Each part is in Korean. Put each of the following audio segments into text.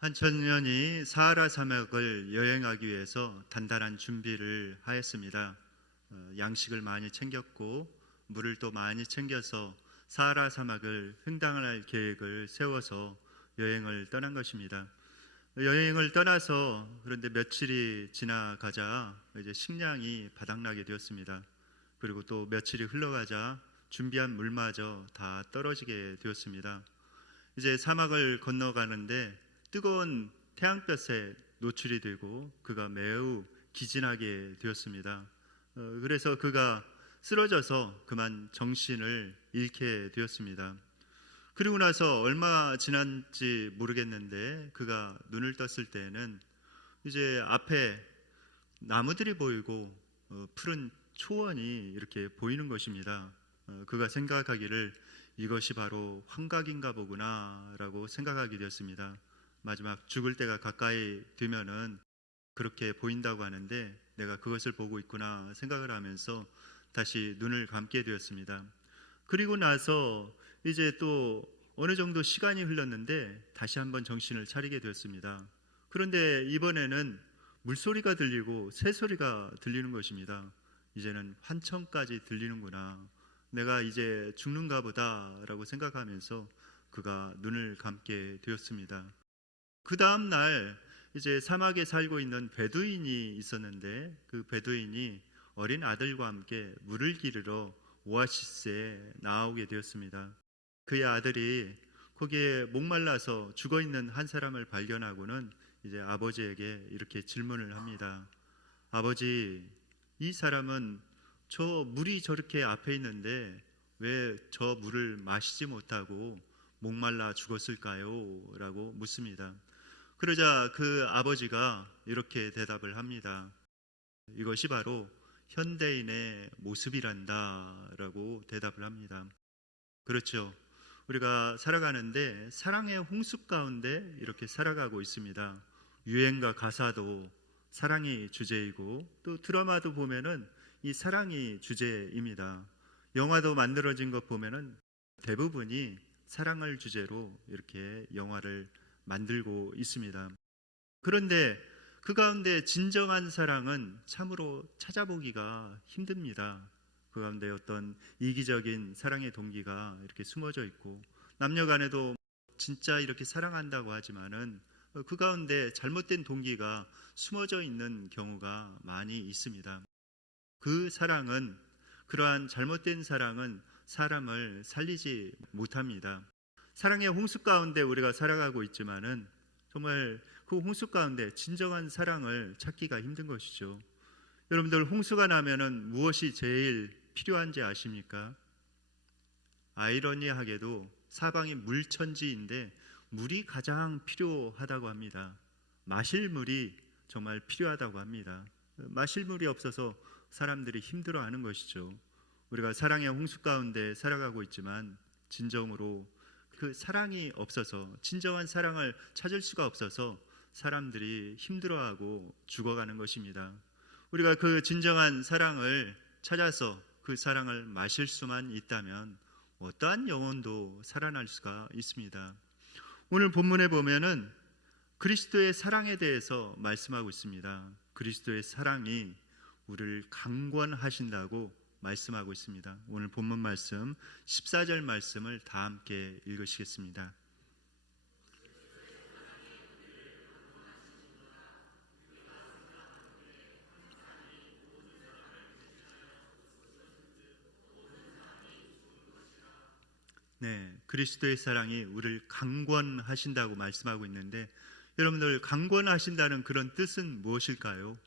한 청년이 사하라 사막을 여행하기 위해서 단단한 준비를 하였습니다. 양식을 많이 챙겼고 물을 또 많이 챙겨서 사하라 사막을 횡단할 계획을 세워서 여행을 떠난 것입니다. 여행을 떠나서 그런데 며칠이 지나가자 이제 식량이 바닥나게 되었습니다. 그리고 또 며칠이 흘러가자 준비한 물마저 다 떨어지게 되었습니다. 이제 사막을 건너가는데 뜨거운 태양볕에 노출이 되고 그가 매우 기진하게 되었습니다. 그래서 그가 쓰러져서 그만 정신을 잃게 되었습니다. 그리고 나서 얼마 지난지 모르겠는데 그가 눈을 떴을 때는 이제 앞에 나무들이 보이고 푸른 초원이 이렇게 보이는 것입니다. 그가 생각하기를 이것이 바로 환각인가 보구나 라고 생각하게 되었습니다. 마지막 죽을 때가 가까이 되면은 그렇게 보인다고 하는데 내가 그것을 보고 있구나 생각을 하면서 다시 눈을 감게 되었습니다. 그리고 나서 이제 또 어느 정도 시간이 흘렀는데 다시 한번 정신을 차리게 되었습니다. 그런데 이번에는 물소리가 들리고 새소리가 들리는 것입니다. 이제는 환청까지 들리는구나. 내가 이제 죽는가 보다라고 생각하면서 그가 눈을 감게 되었습니다. 그 다음 날 이제 사막에 살고 있는 베두인이 있었는데 그 베두인이 어린 아들과 함께 물을 기르러 오아시스에 나오게 되었습니다. 그의 아들이 거기에 목말라서 죽어 있는 한 사람을 발견하고는 이제 아버지에게 이렇게 질문을 합니다. 아버지, 이 사람은 저 물이 저렇게 앞에 있는데 왜 저 물을 마시지 못하고 목말라 죽었을까요? 라고 묻습니다. 그러자 그 아버지가 이렇게 대답을 합니다. 이것이 바로 현대인의 모습이란다 라고 대답을 합니다. 그렇죠. 우리가 살아가는데 사랑의 홍수 가운데 이렇게 살아가고 있습니다. 유행과 가사도 사랑이 주제이고 또 드라마도 보면은 이 사랑이 주제입니다. 영화도 만들어진 것 보면은 대부분이 사랑을 주제로 이렇게 영화를 만들고 있습니다. 그런데 그 가운데 진정한 사랑은 참으로 찾아보기가 힘듭니다. 그 가운데 어떤 이기적인 사랑의 동기가 이렇게 숨어져 있고 남녀 간에도 진짜 이렇게 사랑한다고 하지만은 그 가운데 잘못된 동기가 숨어져 있는 경우가 많이 있습니다. 그 사랑은 그러한 잘못된 사랑은 사람을 살리지 못합니다. 사랑의 홍수 가운데 우리가 살아가고 있지만은 정말 그 홍수 가운데 진정한 사랑을 찾기가 힘든 것이죠. 여러분들 홍수가 나면은 무엇이 제일 필요한지 아십니까? 아이러니하게도 사방이 물천지인데 물이 가장 필요하다고 합니다. 마실 물이 정말 필요하다고 합니다. 마실 물이 없어서 사람들이 힘들어하는 것이죠. 우리가 사랑의 홍수 가운데 살아가고 있지만 진정으로 그 사랑이 없어서 진정한 사랑을 찾을 수가 없어서 사람들이 힘들어하고 죽어가는 것입니다. 우리가 그 진정한 사랑을 찾아서 그 사랑을 마실 수만 있다면 어떠한 영혼도 살아날 수가 있습니다. 오늘 본문에 보면은 그리스도의 사랑에 대해서 말씀하고 있습니다. 그리스도의 사랑이 우리를 강권하신다고 말씀하고 있습니다. 오늘 본문 말씀 14절 말씀을 다 함께 읽으시겠습니다. 네, 그리스도의 사랑이 우리를 강권하신다고 말씀하고 있는데 여러분들 강권하신다는 그런 뜻은 무엇일까요?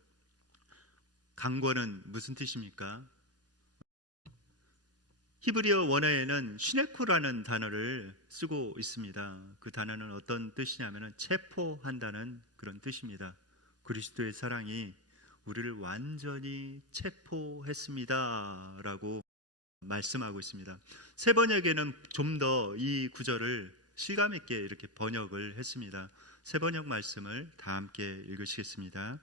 강권은 무슨 뜻입니까? 히브리어 원어에는 시네코라는 단어를 쓰고 있습니다. 그 단어는 어떤 뜻이냐면 체포한다는 그런 뜻입니다. 그리스도의 사랑이 우리를 완전히 체포했습니다 라고 말씀하고 있습니다. 세 번역에는 좀 더 이 구절을 실감 있게 이렇게 번역을 했습니다. 세 번역 말씀을 다 함께 읽으시겠습니다.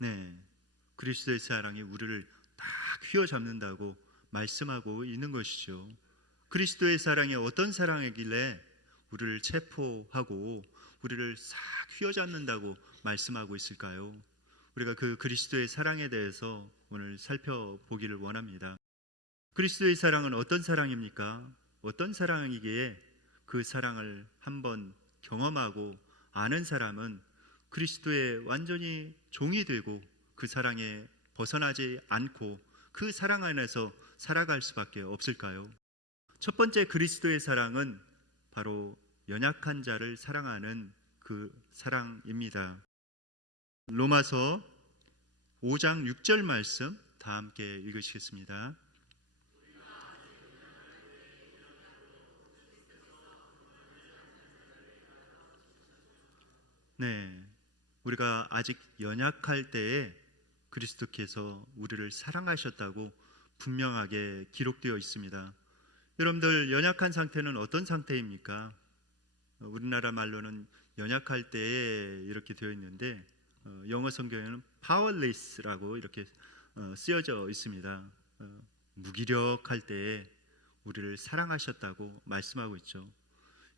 네, 그리스도의 사랑이 우리를 딱 휘어잡는다고 말씀하고 있는 것이죠. 그리스도의 사랑이 어떤 사랑이길래 우리를 체포하고 우리를 싹 휘어잡는다고 말씀하고 있을까요? 우리가 그 그리스도의 사랑에 대해서 오늘 살펴보기를 원합니다. 그리스도의 사랑은 어떤 사랑입니까? 어떤 사랑이기에 그 사랑을 한번 경험하고 아는 사람은 그리스도의 완전히 종이 되고 그 사랑에 벗어나지 않고 그 사랑 안에서 살아갈 수밖에 없을까요? 첫 번째 그리스도의 사랑은 바로 연약한 자를 사랑하는 그 사랑입니다. 로마서 5장 6절 말씀 다 함께 읽으시겠습니다. 네, 우리가 아직 연약할 때에 그리스도께서 우리를 사랑하셨다고 분명하게 기록되어 있습니다. 여러분들 연약한 상태는 어떤 상태입니까? 우리나라 말로는 연약할 때에 이렇게 되어 있는데 영어 성경에는 powerless라고 이렇게 쓰여져 있습니다. 무기력할 때에 우리를 사랑하셨다고 말씀하고 있죠.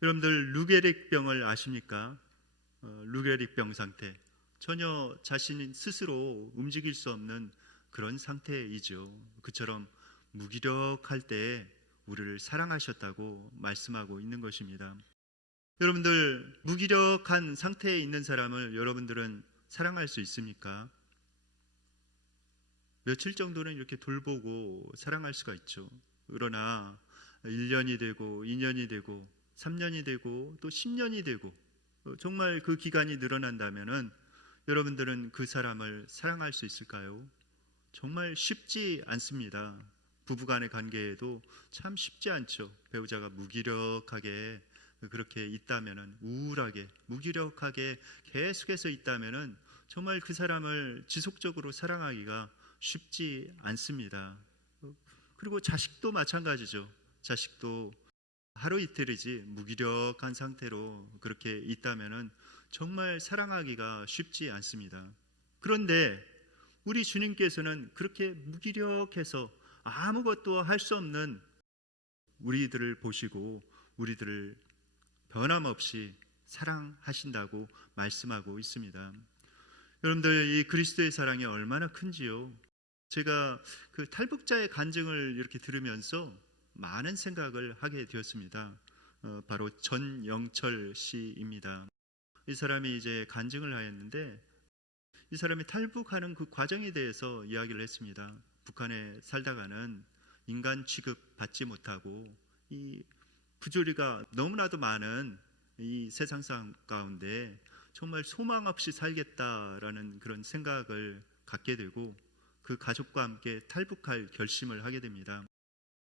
여러분들 루게릭병을 아십니까? 루게릭병 상태, 전혀 자신 스스로 움직일 수 없는 그런 상태이죠. 그처럼 무기력할 때에 우리를 사랑하셨다고 말씀하고 있는 것입니다. 여러분들 무기력한 상태에 있는 사람을 여러분들은 사랑할 수 있습니까? 며칠 정도는 이렇게 돌보고 사랑할 수가 있죠. 그러나 1년이 되고 2년이 되고 3년이 되고 또 10년이 되고 정말 그 기간이 늘어난다면은 여러분들은 그 사람을 사랑할 수 있을까요? 정말 쉽지 않습니다. 부부간의 관계에도 참 쉽지 않죠. 배우자가 무기력하게 그렇게 있다면은, 우울하게 무기력하게 계속해서 있다면은 정말 그 사람을 지속적으로 사랑하기가 쉽지 않습니다. 그리고 자식도 마찬가지죠. 자식도 하루 이틀이지 무기력한 상태로 그렇게 있다면은 정말 사랑하기가 쉽지 않습니다. 그런데 우리 주님께서는 그렇게 무기력해서 아무것도 할 수 없는 우리들을 보시고 우리들을 변함없이 사랑하신다고 말씀하고 있습니다. 여러분들 이 그리스도의 사랑이 얼마나 큰지요. 제가 그 탈북자의 간증을 이렇게 들으면서 많은 생각을 하게 되었습니다. 바로 전영철 씨입니다. 이 사람이 이제 간증을 하였는데 이 사람이 탈북하는 그 과정에 대해서 이야기를 했습니다. 북한에 살다가는 인간 취급 받지 못하고 이 부조리가 너무나도 많은 이 세상 가운데 정말 소망 없이 살겠다라는 그런 생각을 갖게 되고 그 가족과 함께 탈북할 결심을 하게 됩니다.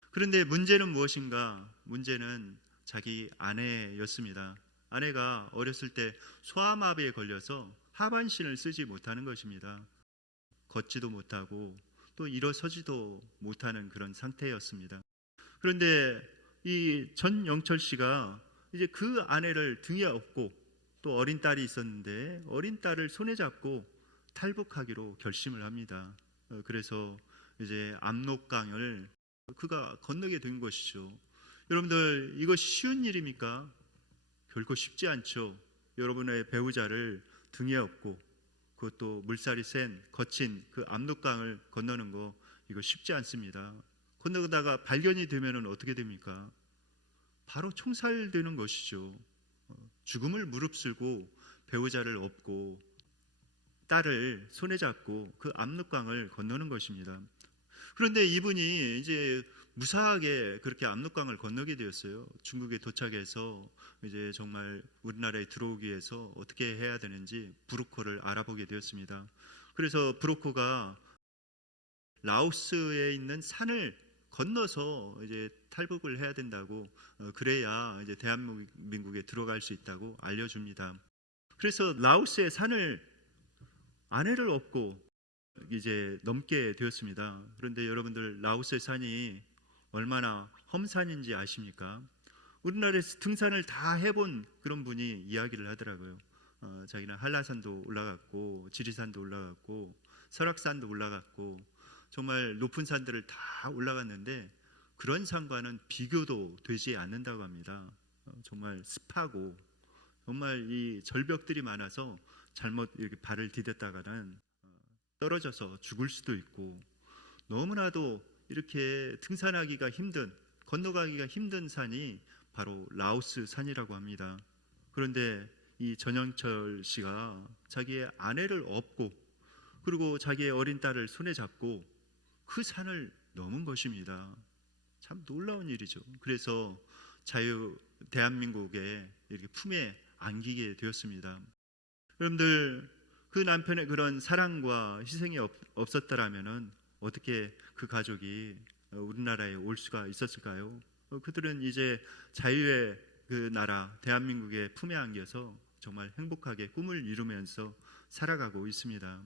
그런데 문제는 무엇인가? 문제는 자기 아내였습니다. 아내가 어렸을 때 소아마비에 걸려서 하반신을 쓰지 못하는 것입니다. 걷지도 못하고 또 일어서지도 못하는 그런 상태였습니다. 그런데 이 전영철 씨가 이제 그 아내를 등에 업고 또 어린 딸이 있었는데 어린 딸을 손에 잡고 탈북하기로 결심을 합니다. 그래서 이제 압록강을 그가 건너게 된 것이죠. 여러분들 이것이 쉬운 일입니까? 결코 쉽지 않죠. 여러분의 배우자를 등에 업고 그것도 물살이 센 거친 그 압록강을 건너는 거 이거 쉽지 않습니다. 건너다가 발견이 되면은 어떻게 됩니까? 바로 총살되는 것이죠. 죽음을 무릅쓰고 배우자를 업고 딸을 손에 잡고 그 압록강을 건너는 것입니다. 그런데 이분이 이제 무사하게 그렇게 압록강을 건너게 되었어요. 중국에 도착해서 이제 정말 우리나라에 들어오기 위해서 어떻게 해야 되는지 브로커를 알아보게 되었습니다. 그래서 브로커가 라오스에 있는 산을 건너서 이제 탈북을 해야 된다고 그래야 이제 대한민국에 들어갈 수 있다고 알려줍니다. 그래서 라오스의 산을 아내를 업고 이제 넘게 되었습니다. 그런데 여러분들 라오스의 산이 얼마나 험산인지 아십니까? 우리나라에서 등산을 다 해본 그런 분이 이야기를 하더라고요. 자기는 한라산도 올라갔고 지리산도 올라갔고 설악산도 올라갔고 정말 높은 산들을 다 올라갔는데 그런 산과는 비교도 되지 않는다고 합니다. 정말 습하고 정말 이 절벽들이 많아서 잘못 이렇게 발을 디뎠다가는 떨어져서 죽을 수도 있고 너무나도 이렇게 등산하기가 힘든, 건너가기가 힘든 산이 바로 라오스 산이라고 합니다. 그런데 이 전영철 씨가 자기의 아내를 업고 그리고 자기의 어린 딸을 손에 잡고 그 산을 넘은 것입니다. 참 놀라운 일이죠. 그래서 대한민국의 이렇게 품에 안기게 되었습니다. 여러분들, 그 남편의 그런 사랑과 희생이 없었더라면 어떻게 그 가족이 우리나라에 올 수가 있었을까요? 그들은 이제 자유의 그 나라 대한민국의 품에 안겨서 정말 행복하게 꿈을 이루면서 살아가고 있습니다.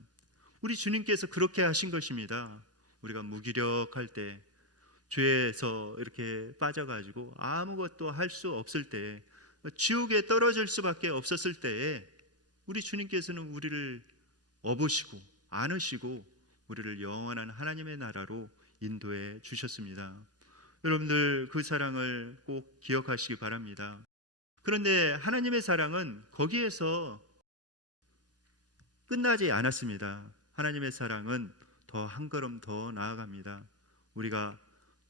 우리 주님께서 그렇게 하신 것입니다. 우리가 무기력할 때, 죄에서 이렇게 빠져가지고 아무것도 할 수 없을 때, 지옥에 떨어질 수밖에 없었을 때에 우리 주님께서는 우리를 업으시고 안으시고 우리를 영원한 하나님의 나라로 인도해 주셨습니다. 여러분들 그 사랑을 꼭 기억하시기 바랍니다. 그런데 하나님의 사랑은 거기에서 끝나지 않았습니다. 하나님의 사랑은 더 한 걸음 더 나아갑니다. 우리가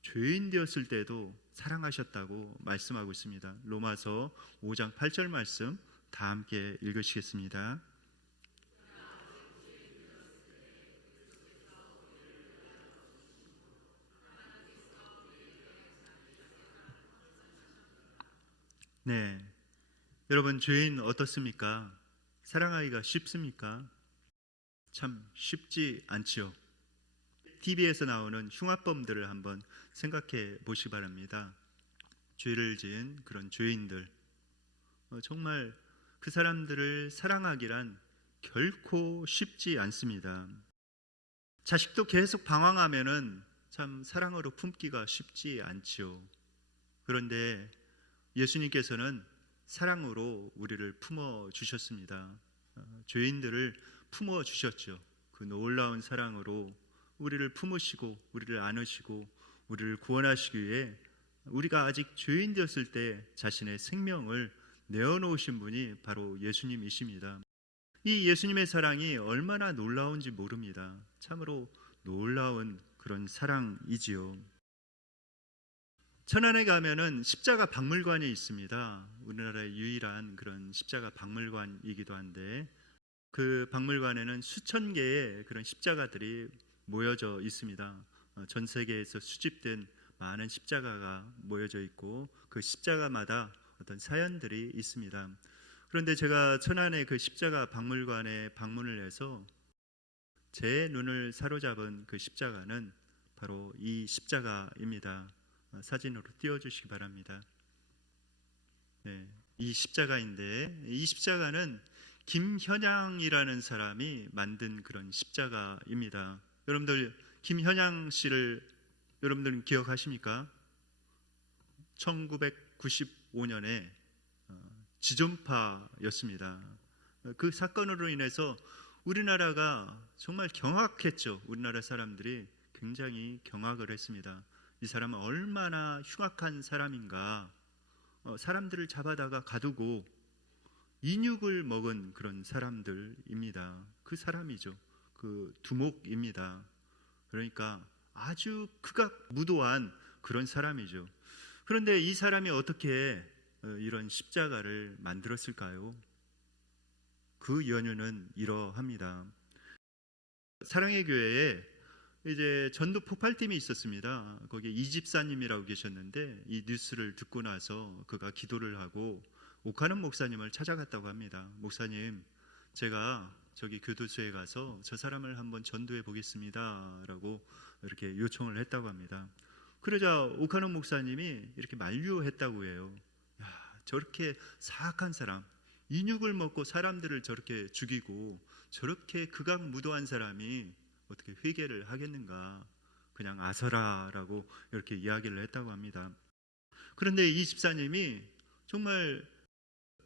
죄인 되었을 때도 사랑하셨다고 말씀하고 있습니다. 로마서 5장 8절 말씀 다 함께 읽으시겠습니다. 네, 여러분 죄인 어떻습니까? 사랑하기가 쉽습니까? 참 쉽지 않지요. TV에서 나오는 흉악범들을 한번 생각해 보시기 바랍니다. 죄를 지은 그런 죄인들, 정말 그 사람들을 사랑하기란 결코 쉽지 않습니다. 자식도 계속 방황하면은 참 사랑으로 품기가 쉽지 않지요. 그런데 예수님께서는 사랑으로 우리를 품어 주셨습니다. 죄인들을 품어 주셨죠. 그 놀라운 사랑으로 우리를 품으시고 우리를 안으시고 우리를 구원하시기 위해 우리가 아직 죄인 되었을 때 자신의 생명을 내어놓으신 분이 바로 예수님이십니다. 이 예수님의 사랑이 얼마나 놀라운지 모릅니다. 참으로 놀라운 그런 사랑이지요. 천안에 가면은 십자가 박물관이 있습니다. 우리나라의 유일한 그런 십자가 박물관이기도 한데 그 박물관에는 수천 개의 그런 십자가들이 모여져 있습니다. 전 세계에서 수집된 많은 십자가가 모여져 있고 그 십자가마다 어떤 사연들이 있습니다. 그런데 제가 천안의 그 십자가 박물관에 방문을 해서 제 눈을 사로잡은 그 십자가는 바로 이 십자가입니다. 사진으로 띄워주시기 바랍니다. 네, 이 십자가인데 이 십자가는 김현양이라는 사람이 만든 그런 십자가입니다. 여러분들 김현양 씨를 여러분들은 기억하십니까? 1995년에 지존파였습니다. 그 사건으로 인해서 우리나라가 정말 경악했죠. 우리나라 사람들이 굉장히 경악을 했습니다. 이 사람은 얼마나 흉악한 사람인가. 사람들을 잡아다가 가두고 인육을 먹은 그런 사람들입니다. 그 사람이죠. 그 두목입니다. 그러니까 아주 극악무도한 그런 사람이죠. 그런데 이 사람이 어떻게 이런 십자가를 만들었을까요? 그 연유는 이러합니다. 사랑의 교회에 이제 전도 폭발팀이 있었습니다. 거기에 이집사님이라고 계셨는데 이 뉴스를 듣고 나서 그가 기도를 하고 오카는 목사님을 찾아갔다고 합니다. 목사님, 제가 저기 교도소에 가서 저 사람을 한번 전도해 보겠습니다 라고 이렇게 요청을 했다고 합니다. 그러자 오카는 목사님이 이렇게 만류했다고 해요. 야, 저렇게 사악한 사람, 인육을 먹고 사람들을 저렇게 죽이고 저렇게 극악무도한 사람이 어떻게 회개를 하겠는가, 그냥 아서라라고 이렇게 이야기를 했다고 합니다. 그런데 이 집사님이 정말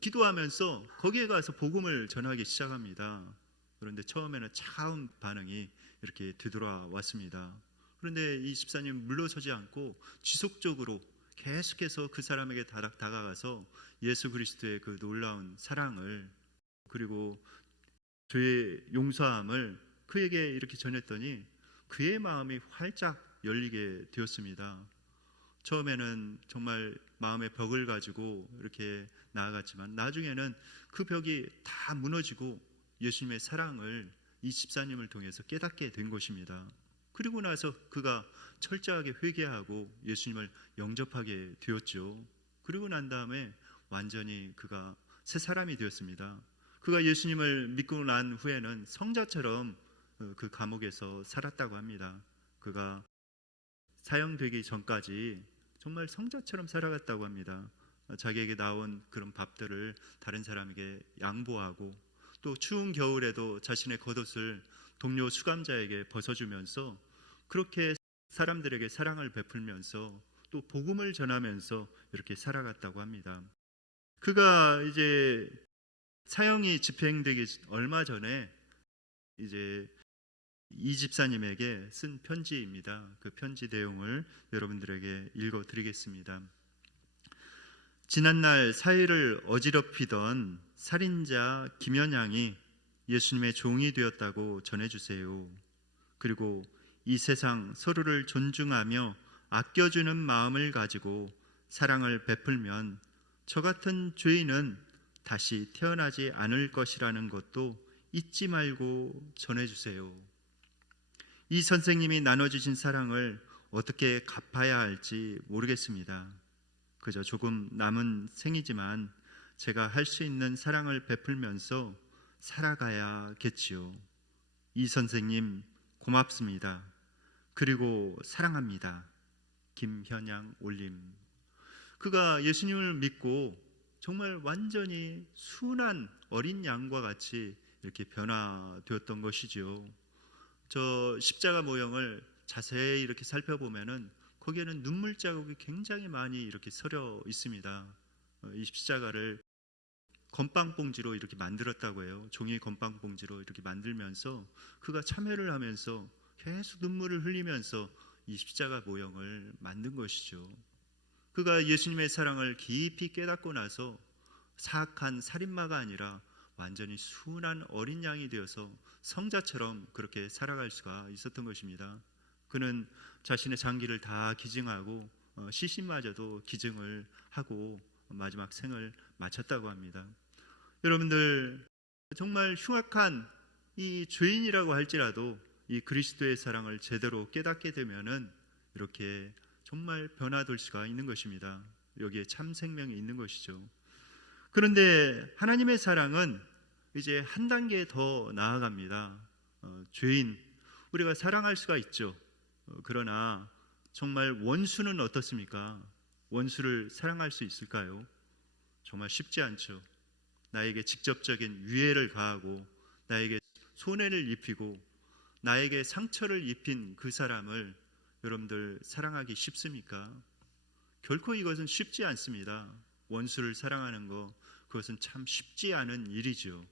기도하면서 거기에 가서 복음을 전하기 시작합니다. 그런데 처음에는 차가운 반응이 이렇게 되돌아왔습니다. 그런데 이 집사님 물러서지 않고 지속적으로 계속해서 그 사람에게 다가가서 예수 그리스도의 그 놀라운 사랑을, 그리고 죄의 용서함을 그에게 이렇게 전했더니 그의 마음이 활짝 열리게 되었습니다. 처음에는 정말 마음의 벽을 가지고 이렇게 나아갔지만 나중에는 그 벽이 다 무너지고 예수님의 사랑을 이 집사님을 통해서 깨닫게 된 것입니다. 그리고 나서 그가 철저하게 회개하고 예수님을 영접하게 되었죠. 그리고 난 다음에 완전히 그가 새 사람이 되었습니다. 그가 예수님을 믿고 난 후에는 성자처럼 그 감옥에서 살았다고 합니다. 그가 사형되기 전까지 정말 성자처럼 살아갔다고 합니다. 자기에게 나온 그런 밥들을 다른 사람에게 양보하고, 또 추운 겨울에도 자신의 겉옷을 동료 수감자에게 벗어주면서 그렇게 사람들에게 사랑을 베풀면서 또 복음을 전하면서 이렇게 살아갔다고 합니다. 그가 이제 사형이 집행되기 얼마 전에 이제 이 집사님에게 쓴 편지입니다. 그 편지 내용을 여러분들에게 읽어드리겠습니다. 지난날 사위를 어지럽히던 살인자 김연양이 예수님의 종이 되었다고 전해주세요. 그리고 이 세상 서로를 존중하며 아껴주는 마음을 가지고 사랑을 베풀면 저 같은 죄인은 다시 태어나지 않을 것이라는 것도 잊지 말고 전해주세요. 이 선생님이 나눠주신 사랑을 어떻게 갚아야 할지 모르겠습니다. 그저 조금 남은 생이지만 제가 할 수 있는 사랑을 베풀면서 살아가야겠지요. 이 선생님 고맙습니다. 그리고 사랑합니다. 김현양 올림. 그가 예수님을 믿고 정말 완전히 순한 어린 양과 같이 이렇게 변화되었던 것이죠. 저 십자가 모형을 자세히 이렇게 살펴보면은 거기에는 눈물 자국이 굉장히 많이 이렇게 서려 있습니다. 이 십자가를 건빵봉지로 이렇게 만들었다고 해요. 종이 건빵봉지로 이렇게 만들면서 그가 참회를 하면서 계속 눈물을 흘리면서 이 십자가 모형을 만든 것이죠. 그가 예수님의 사랑을 깊이 깨닫고 나서 사악한 살인마가 아니라 완전히 순한 어린 양이 되어서 성자처럼 그렇게 살아갈 수가 있었던 것입니다. 그는 자신의 장기를 다 기증하고 시신마저도 기증을 하고 마지막 생을 마쳤다고 합니다. 여러분들, 정말 흉악한 이 죄인이라고 할지라도 이 그리스도의 사랑을 제대로 깨닫게 되면은 이렇게 정말 변화될 수가 있는 것입니다. 여기에 참 생명이 있는 것이죠. 그런데 하나님의 사랑은 이제 한 단계 더 나아갑니다. 죄인, 우리가 사랑할 수가 있죠. 그러나 정말 원수는 어떻습니까? 원수를 사랑할 수 있을까요? 정말 쉽지 않죠. 나에게 직접적인 위해를 가하고 나에게 손해를 입히고 나에게 상처를 입힌 그 사람을 여러분들 사랑하기 쉽습니까? 결코 이것은 쉽지 않습니다. 원수를 사랑하는 것, 그것은 참 쉽지 않은 일이죠.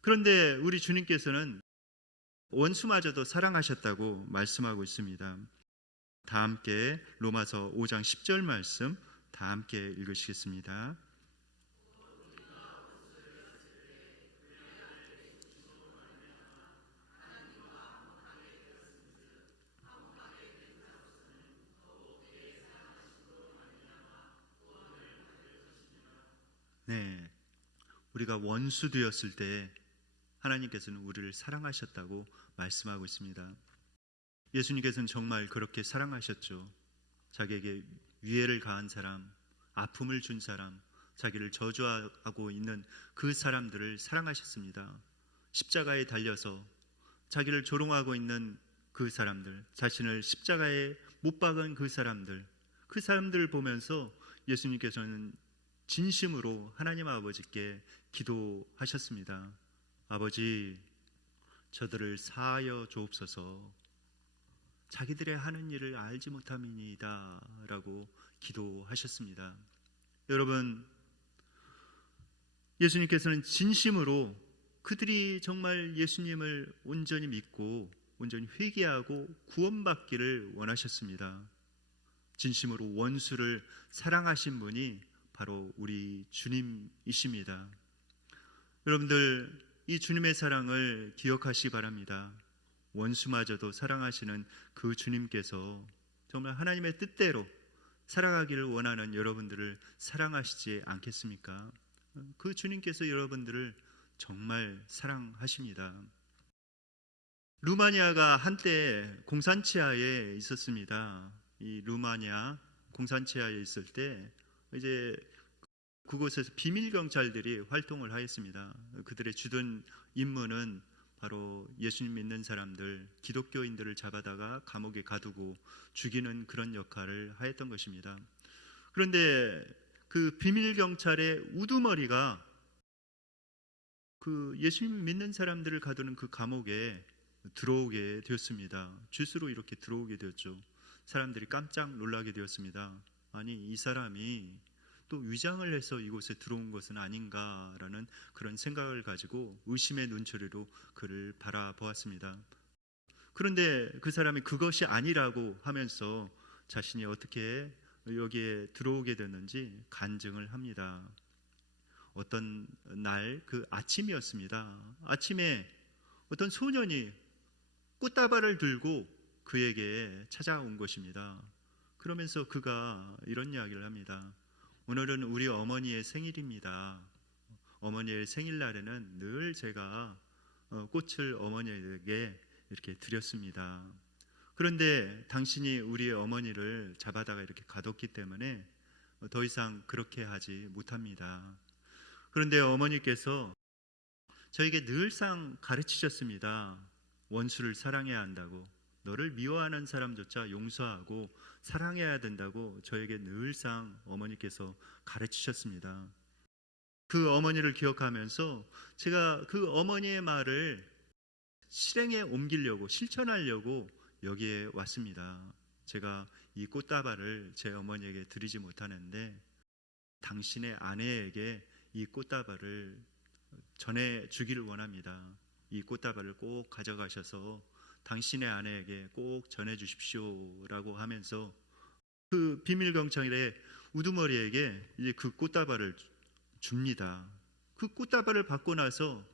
그런데 우리 주님께서는 원수마저도 사랑하셨다고 말씀하고 있습니다. 다 함께 로마서 5장 10절 말씀 다 함께 읽으시겠습니다. 네, 우리가 원수 되었을 때 하나님께서는 우리를 사랑하셨다고 말씀하고 있습니다. 예수님께서는 정말 그렇게 사랑하셨죠. 자기에게 위해를 가한 사람, 아픔을 준 사람, 자기를 저주하고 있는 그 사람들을 사랑하셨습니다. 십자가에 달려서 자기를 조롱하고 있는 그 사람들, 자신을 십자가에 못 박은 그 사람들을 보면서 예수님께서는 진심으로 하나님 아버지께 기도하셨습니다. 아버지, 저들을 사하여 주옵소서. 자기들의 하는 일을 알지 못함이니이다 라고 기도하셨습니다. 여러분, 예수님께서는 진심으로 그들이 정말 예수님을 온전히 믿고 온전히 회개하고 구원받기를 원하셨습니다. 진심으로 원수를 사랑하신 분이 바로 우리 주님이십니다. 여러분들, 이 주님의 사랑을 기억하시기 바랍니다. 원수마저도 사랑하시는 그 주님께서 정말 하나님의 뜻대로 살아가기를 원하는 여러분들을 사랑하시지 않겠습니까? 그 주님께서 여러분들을 정말 사랑하십니다. 루마니아가 한때 공산치하에 있었습니다. 이 루마니아 공산치하에 있을 때 이제 그곳에서 비밀 경찰들이 활동을 하였습니다. 그들의 주된 임무는 바로 예수님 믿는 사람들, 기독교인들을 잡아다가 감옥에 가두고 죽이는 그런 역할을 하였던 것입니다. 그런데 그 비밀 경찰의 우두머리가 그 예수님 믿는 사람들을 가두는 그 감옥에 들어오게 되었습니다. 주스로 이렇게 들어오게 되었죠. 사람들이 깜짝 놀라게 되었습니다. 아니, 이 사람이 또 위장을 해서 이곳에 들어온 것은 아닌가라는 그런 생각을 가지고 의심의 눈초리로 그를 바라보았습니다. 그런데 그 사람이 그것이 아니라고 하면서 자신이 어떻게 여기에 들어오게 됐는지 간증을 합니다. 어떤 날 그 아침이었습니다. 아침에 어떤 소년이 꽃다발을 들고 그에게 찾아온 것입니다. 그러면서 그가 이런 이야기를 합니다. 오늘은 우리 어머니의 생일입니다. 어머니의 생일날에는 늘 제가 꽃을 어머니에게 이렇게 드렸습니다. 그런데 당신이 우리 어머니를 잡아다가 이렇게 가뒀기 때문에 더 이상 그렇게 하지 못합니다. 그런데 어머니께서 저에게 늘상 가르치셨습니다. 원수를 사랑해야 한다고, 너를 미워하는 사람조차 용서하고 사랑해야 된다고 저에게 늘상 어머니께서 가르치셨습니다. 그 어머니를 기억하면서 제가 그 어머니의 말을 실행에 옮기려고, 실천하려고 여기에 왔습니다. 제가 이 꽃다발을 제 어머니에게 드리지 못하는데 당신의 아내에게 이 꽃다발을 전해주기를 원합니다. 이 꽃다발을 꼭 가져가셔서 당신의 아내에게 꼭 전해주십시오 라고 하면서 그 비밀경찰의 우두머리에게 이제 그 꽃다발을 줍니다. 그 꽃다발을 받고 나서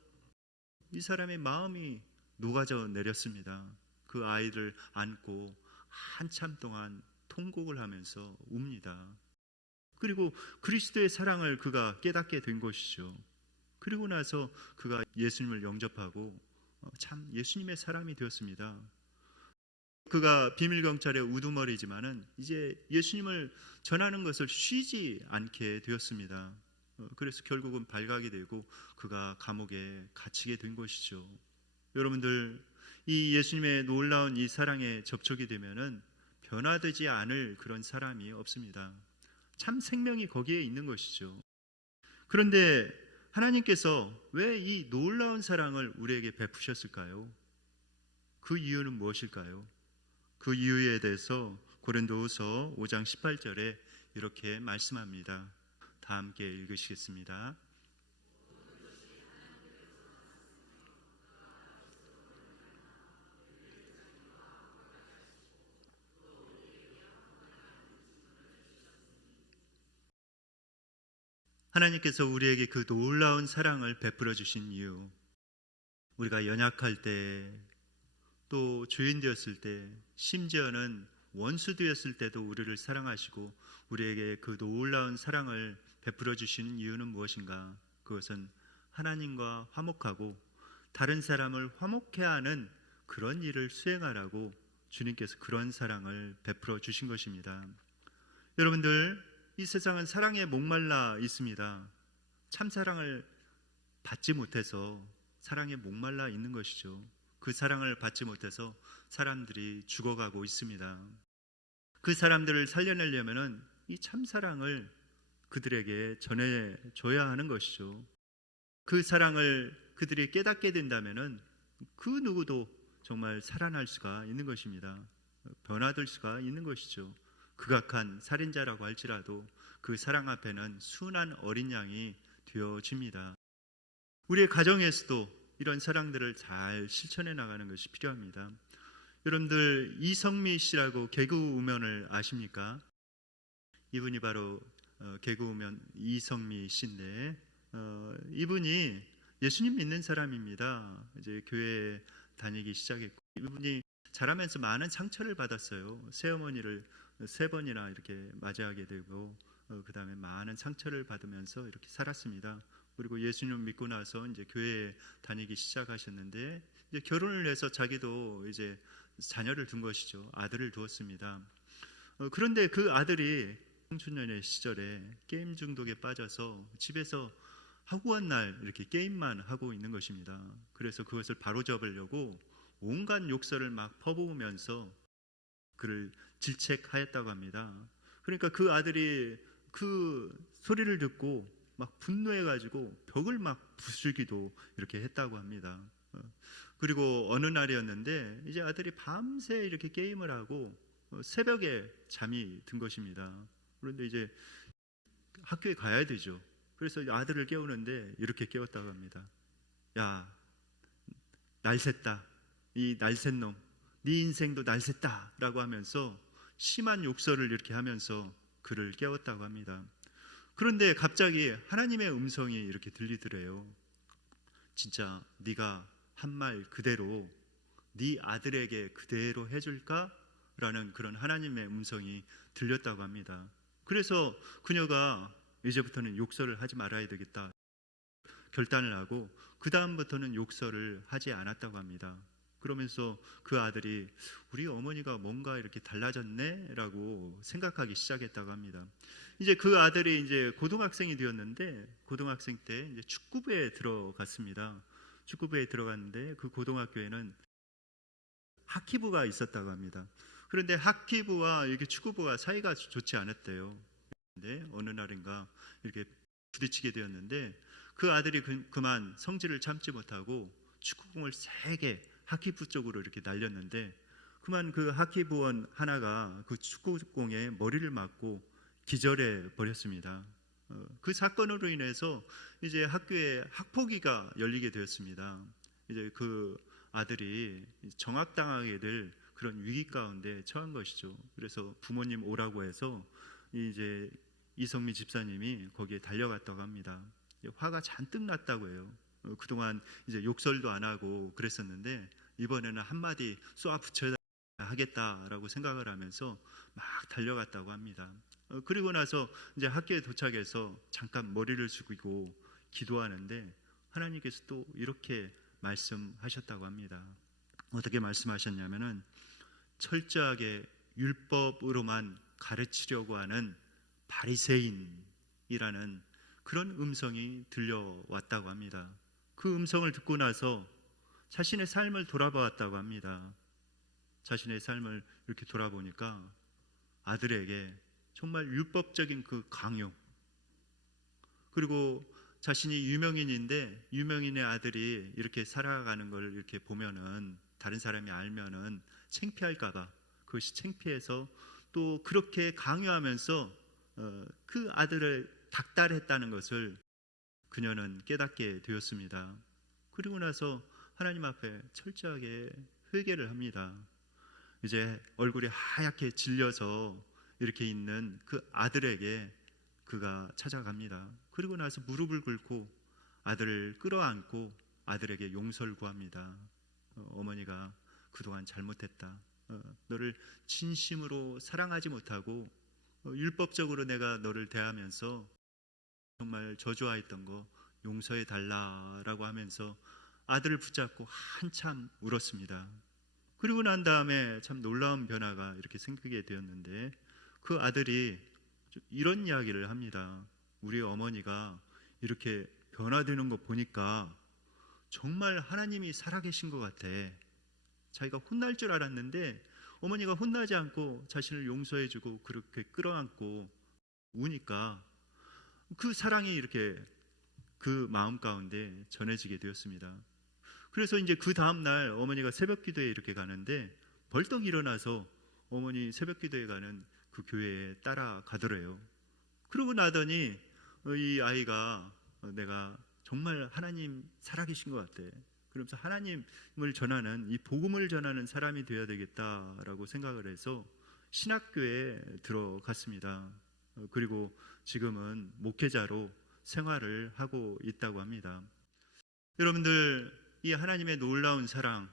이 사람의 마음이 녹아져 내렸습니다. 그 아이를 안고 한참 동안 통곡을 하면서 웁니다. 그리고 그리스도의 사랑을 그가 깨닫게 된 것이죠. 그리고 나서 그가 예수님을 영접하고 참 예수님의 사람이 되었습니다. 그가 비밀경찰의 우두머리지만은 이제 예수님을 전하는 것을 쉬지 않게 되었습니다. 그래서 결국은 발각이 되고 그가 감옥에 갇히게 된 것이죠. 여러분들, 이 예수님의 놀라운 이 사랑에 접촉이 되면은 변화되지 않을 그런 사람이 없습니다. 참 생명이 거기에 있는 것이죠. 그런데 하나님께서 왜 이 놀라운 사랑을 우리에게 베푸셨을까요? 그 이유는 무엇일까요? 그 이유에 대해서 고린도후서 5장 18절에 이렇게 말씀합니다. 다 함께 읽으시겠습니다. 하나님께서 우리에게 그 놀라운 사랑을 베풀어 주신 이유, 우리가 연약할 때, 또 죄인 되었을 때, 심지어는 원수 되었을 때도 우리를 사랑하시고 우리에게 그 놀라운 사랑을 베풀어 주시는 이유는 무엇인가? 그것은 하나님과 화목하고 다른 사람을 화목해 하는 그런 일을 수행하라고 주님께서 그런 사랑을 베풀어 주신 것입니다. 여러분들, 이 세상은 사랑에 목말라 있습니다. 참 사랑을 받지 못해서 사랑에 목말라 있는 것이죠. 그 사랑을 받지 못해서 사람들이 죽어가고 있습니다. 그 사람들을 살려내려면 이 참 사랑을 그들에게 전해줘야 하는 것이죠. 그 사랑을 그들이 깨닫게 된다면 그 누구도 정말 살아날 수가 있는 것입니다. 변화될 수가 있는 것이죠. 극악한 살인자라고 할지라도 그 사랑 앞에는 순한 어린 양이 되어집니다. 우리의 가정에서도 이런 사랑들을 잘 실천해 나가는 것이 필요합니다. 여러분들 이성미 씨라고 개그우먼을 아십니까? 이분이 바로 개그우먼 이성미 씨인데 이분이 예수님 믿는 사람입니다. 이제 교회에 다니기 시작했고 이분이 자라면서 많은 상처를 받았어요. 새어머니를 3번이나 이렇게 맞이하게 되고 그 다음에 많은 상처를 받으면서 이렇게 살았습니다. 그리고 예수님 믿고 나서 이제 교회에 다니기 시작하셨는데 이제 결혼을 해서 자기도 이제 자녀를 둔 것이죠. 아들을 두었습니다. 그런데 그 아들이 청춘년의 시절에 게임 중독에 빠져서 집에서 하고한 날 이렇게 게임만 하고 있는 것입니다. 그래서 그것을 바로잡으려고 온갖 욕설을 막 퍼부으면서 그를 질책하였다고 합니다. 그러니까 그 아들이 그 소리를 듣고 막 분노해가지고 벽을 막 부수기도 이렇게 했다고 합니다. 그리고 어느 날이었는데 이제 아들이 밤새 이렇게 게임을 하고 새벽에 잠이 든 것입니다. 그런데 이제 학교에 가야 되죠. 그래서 아들을 깨우는데 이렇게 깨웠다고 합니다. 야, 날샜다. 이 날샜 놈, 네 인생도 날샜다 라고 하면서 심한 욕설을 이렇게 하면서 그를 깨웠다고 합니다. 그런데 갑자기 하나님의 음성이 이렇게 들리더래요. 진짜 네가 한 말 그대로 네 아들에게 그대로 해줄까? 라는 그런 하나님의 음성이 들렸다고 합니다. 그래서 그녀가 이제부터는 욕설을 하지 말아야 되겠다 결단을 하고 그 다음부터는 욕설을 하지 않았다고 합니다. 그러면서 그 아들이 우리 어머니가 뭔가 이렇게 달라졌네 라고 생각하기 시작했다고 합니다. 이제 그 아들이 이제 고등학생이 되었는데 고등학생 때 이제 축구부에 들어갔습니다. 축구부에 들어갔는데 그 고등학교에는 하키부가 있었다고 합니다. 그런데 하키부와 이렇게 축구부가 사이가 좋지 않았대요. 근데 어느 날인가 이렇게 부딪히게 되었는데 그 아들이 그만 성질을 참지 못하고 축구공을 세게 하키부 쪽으로 이렇게 날렸는데 그만 그 하키부원 하나가 그 축구공에 머리를 맞고 기절해 버렸습니다. 그 사건으로 인해서 이제 학교에 학폭위가 열리게 되었습니다. 이제 그 아들이 정학당하게 될 그런 위기 가운데 처한 것이죠. 그래서 부모님 오라고 해서 이제 이성미 집사님이 거기에 달려갔다고 합니다. 화가 잔뜩 났다고 해요. 그동안 이제 욕설도 안 하고 그랬었는데 이번에는 한마디 쏘아 붙여야 하겠다라고 생각을 하면서 막 달려갔다고 합니다. 그리고 나서 이제 학교에 도착해서 잠깐 머리를 숙이고 기도하는데 하나님께서 또 이렇게 말씀하셨다고 합니다. 어떻게 말씀하셨냐면은 철저하게 율법으로만 가르치려고 하는 바리새인이라는 그런 음성이 들려왔다고 합니다. 그 음성을 듣고 나서 자신의 삶을 돌아보았다고 합니다. 자신의 삶을 이렇게 돌아보니까 아들에게 정말 율법적인 그 강요, 그리고 자신이 유명인인데 유명인의 아들이 이렇게 살아가는 걸 이렇게 보면은 다른 사람이 알면은 창피할까봐 그것이 창피해서 또 그렇게 강요하면서 그 아들을 닥달했다는 것을 그녀는 깨닫게 되었습니다. 그리고 나서 하나님 앞에 철저하게 회개를 합니다. 이제 얼굴이 하얗게 질려서 이렇게 있는 그 아들에게 그가 찾아갑니다. 그리고 나서 무릎을 꿇고 아들을 끌어안고 아들에게 용서를 구합니다. 어머니가 그동안 잘못했다. 너를 진심으로 사랑하지 못하고 율법적으로 내가 너를 대하면서 정말 저주하였던 거 용서해 달라라고 하면서 아들을 붙잡고 한참 울었습니다. 그리고 난 다음에 참 놀라운 변화가 이렇게 생기게 되었는데 그 아들이 이런 이야기를 합니다. 우리 어머니가 이렇게 변화되는 거 보니까 정말 하나님이 살아계신 것 같아. 자기가 혼날 줄 알았는데 어머니가 혼나지 않고 자신을 용서해주고 그렇게 끌어안고 우니까 그 사랑이 이렇게 그 마음 가운데 전해지게 되었습니다. 그래서 이제 그 다음날 어머니가 새벽 기도에 이렇게 가는데 벌떡 일어나서 어머니 새벽 기도에 가는 그 교회에 따라가더래요. 그러고 나더니 이 아이가 내가 정말 하나님 살아계신 것 같아. 그러면서 하나님을 전하는, 이 복음을 전하는 사람이 되어야 되겠다라고 생각을 해서 신학교에 들어갔습니다. 그리고 지금은 목회자로 생활을 하고 있다고 합니다. 여러분들, 이 하나님의 놀라운 사랑,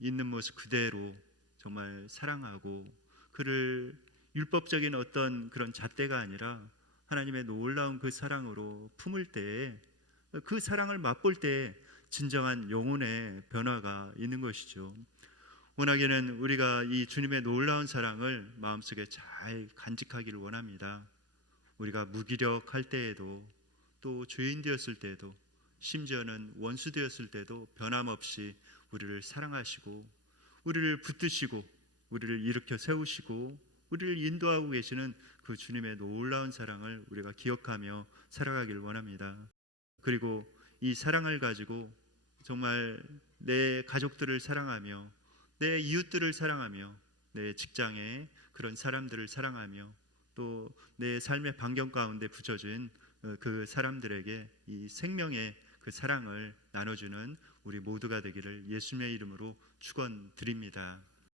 있는 모습 그대로 정말 사랑하고 그를 율법적인 어떤 그런 잣대가 아니라 하나님의 놀라운 그 사랑으로 품을 때에, 그 사랑을 맛볼 때에 진정한 영혼의 변화가 있는 것이죠. 원하기는 우리가 이 주님의 놀라운 사랑을 마음속에 잘 간직하기를 원합니다. 우리가 무기력할 때에도, 또 죄인 되었을 때에도, 심지어는 원수 되었을 때도 변함없이 우리를 사랑하시고 우리를 붙드시고 우리를 일으켜 세우시고 우리를 인도하고 계시는 그 주님의 놀라운 사랑을 우리가 기억하며 살아가기를 원합니다. 그리고 이 사랑을 가지고 정말 내 가족들을 사랑하며 내 이웃들을 사랑하며 내 직장의 그런 사람들을 사랑하며 또 내 삶의 반경 가운데 붙여진 그 사람들에게 이 생명의 그 사랑을 나눠주는 우리 모두가 되기를 예수님의 이름으로 축원드립니다.